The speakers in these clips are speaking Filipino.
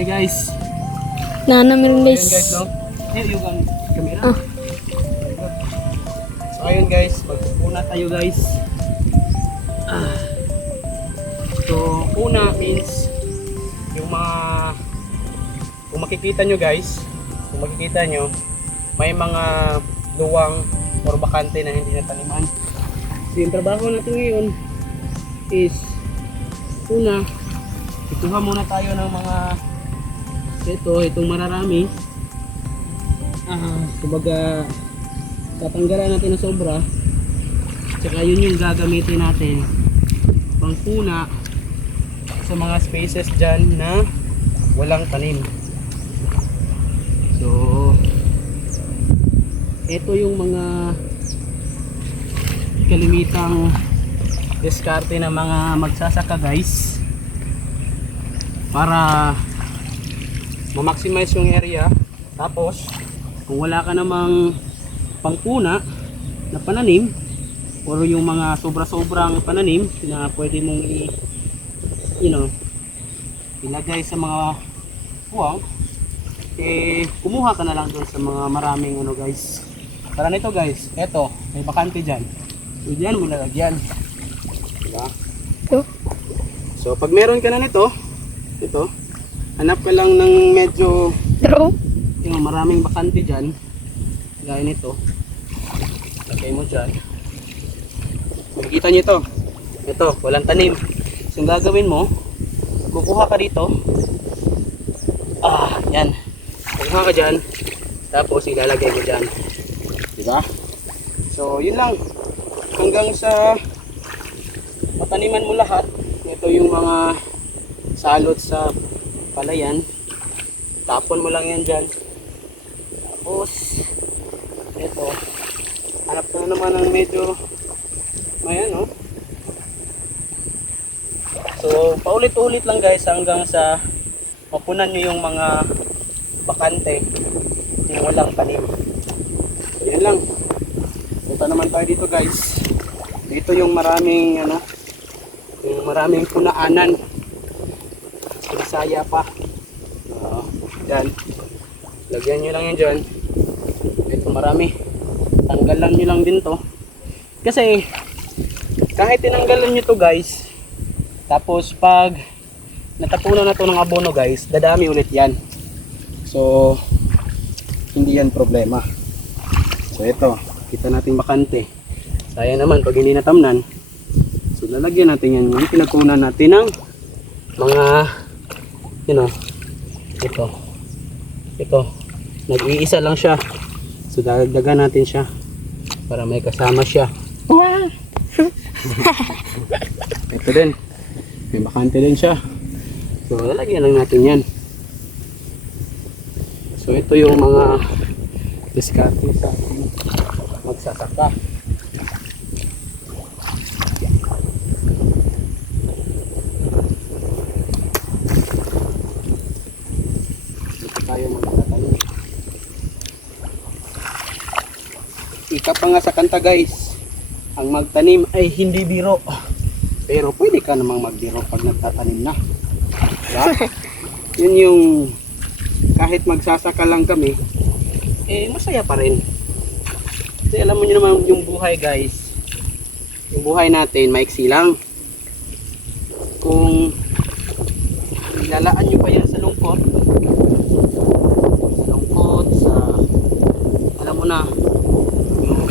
Hey guys. Nana meron Ayun guys. guys, no? Yung camera. Ah. So ayun guys, magpupuna tayo guys. So una means yung mga kung makikita nyo guys, kung makikita nyo may mga luwang or bakante na hindi nataniman. So yung trabaho natin ngayon is una, ikuha muna tayo ng mga itong mararami. Kumbaga tatanggalan natin ng sobra, tsaka yun yung gagamitin natin pang puna sa mga spaces dyan na walang tanim. So ito yung mga kalimitang diskarte ng mga magsasaka guys para ma-maximize yung area. Tapos kung wala ka namang pangpuna na pananim or yung mga sobra-sobrang pananim na pwede mong ilagay sa mga puwang, kumuha ka na lang doon sa mga maraming guys. Para nito guys, eto may bakante dyan, so dyan mo nalagyan, diba? So pag meron ka na nito, ito hanap ka lang ng medyo yung maraming bakante dyan, gaya nito, lagay mo dyan. Makikita nyo ito walang tanim. So yung gagawin mo, kukuha ka dito, yan, kukuha ka dyan, tapos ilalagay mo dyan, diba? So yun lang, hanggang sa mataniman mo lahat. Ito yung mga salot sa palayan, tapon mo lang yan dyan. Tapos ito, hanap ka na naman ng medyo may so paulit-ulit lang guys hanggang sa mapunan nyo yung mga bakante yung walang tanim. Yan lang. Punta naman tayo dito guys. Dito yung maraming yung maraming punaanan. Bisaya pa. Yan. Lagyan nyo lang yan dyan. Ito marami. Tanggalan nyo lang din to. Kasi kahit tinanggalan nyo to guys, tapos pag natapunan na to ng abono guys, dadami ulit yan. So hindi yan problema. So ito, kita natin bakante. Sayang naman pag hindi natamnan. So lalagyan natin yan. Yung pinagkunan natin ng mga ito nag-iisa lang siya. So dagdagan natin siya para may kasama siya. Wow. Ito din, may bakante din siya. So lalagyan lang natin yan. So ito yung mga diskarte sa ating magsasaka. Dito tayo magtatanim. Ika pa nga sa kanta guys, ang magtanim ay hindi biro. Pero pwede ka namang magbiro pag nagtatanim na. Diba? Yun yung kahit magsasaka lang kami, masaya pa rin. Kasi alam mo nyo naman yung buhay guys. Yung buhay natin, maiksi lang. Kung ilalaan nyo pa yan sa lungkot, sa alam mo na, yung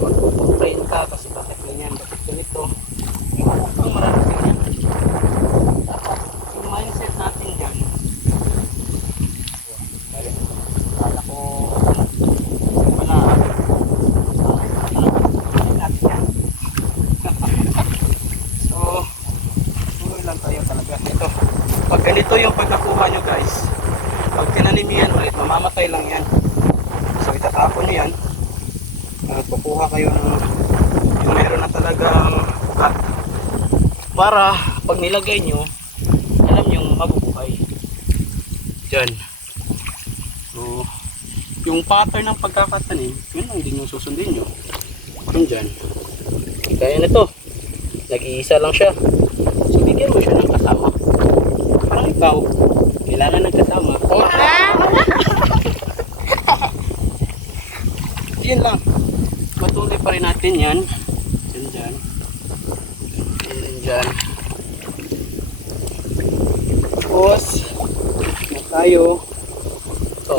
magpupuntahin ka kasi bakit ganyan, bakit ganito. Ang marami ganyan. Yung mindset natin dyan, kala ko wala natin yan. So tuloy lang tayo talaga. Ito, pag ganito yung pagkakuha nyo guys, pag tinanim yan ulit, mamamatay lang yan. So itatapon nyo yan at kukuha kayo ng yung meron na talagang ugat para pag nilagay nyo, alam nyo mabubuhay dyan. So yung pattern ng pagkakatanim, yun lang din yung susundin nyo. Yun dyan, kaya na to, nag-iisa lang siya. So bigyan mo siya ng kasama. Parang ikaw, Kailangan ng kasama. Yan lang. Patuloy pa rin natin yan. Dyan. Dyan. Tapos, na tayo. Ito.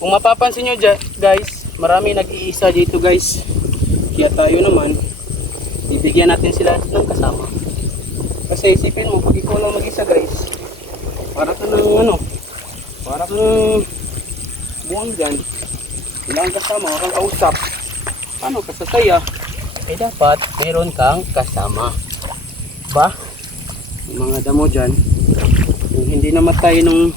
Kung mapapansin nyo guys, marami nag-iisa dito guys. Kaya tayo naman, bibigyan natin sila ng kasama. Kasi isipin mo, pag ikaw lang mag-isa guys, para ka ng para ka ng buwang dyan. Kailangan kasama, kang kausap. Paano ka sasaya? Eh dapat, mayroon kang kasama. Ba? Yung mga damo dyan, yung hindi namatay nung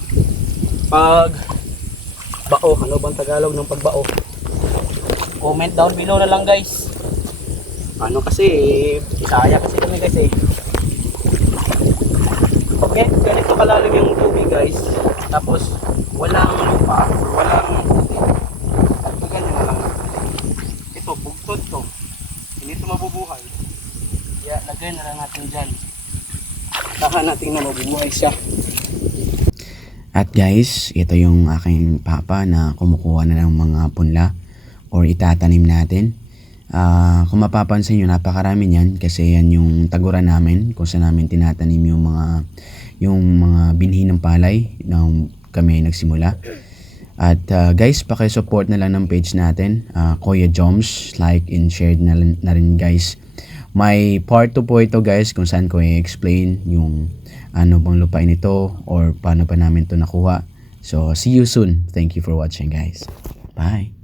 pagbao. Ano bang Tagalog ng pagbao? Comment down below na lang guys. Ano kasi, isaya kasi kami guys eh. Okay, ganito kalalim yung tubig guys. Tapos, walang lupa, walang ganyan na lang. Ito, bugtod to. Hindi ito mabubuhay. Kaya, lagay na lang natin dyan. Tahan natin na mabubuhay siya. At guys, ito yung aking papa na kumukuha na ng mga punla or itatanim natin. Kung mapapansin nyo, napakarami niyan kasi yan yung taguran namin kung saan namin tinatanim yung mga binhi ng palay na kami nagsimula. At guys, paki-support na lang ng page natin, Kuya Joms, like and share na rin guys. May part 2 po ito guys kung saan ko i-explain yung ano bang lupain ito or paano pa namin to nakuha. So see you soon. Thank you for watching guys. Bye.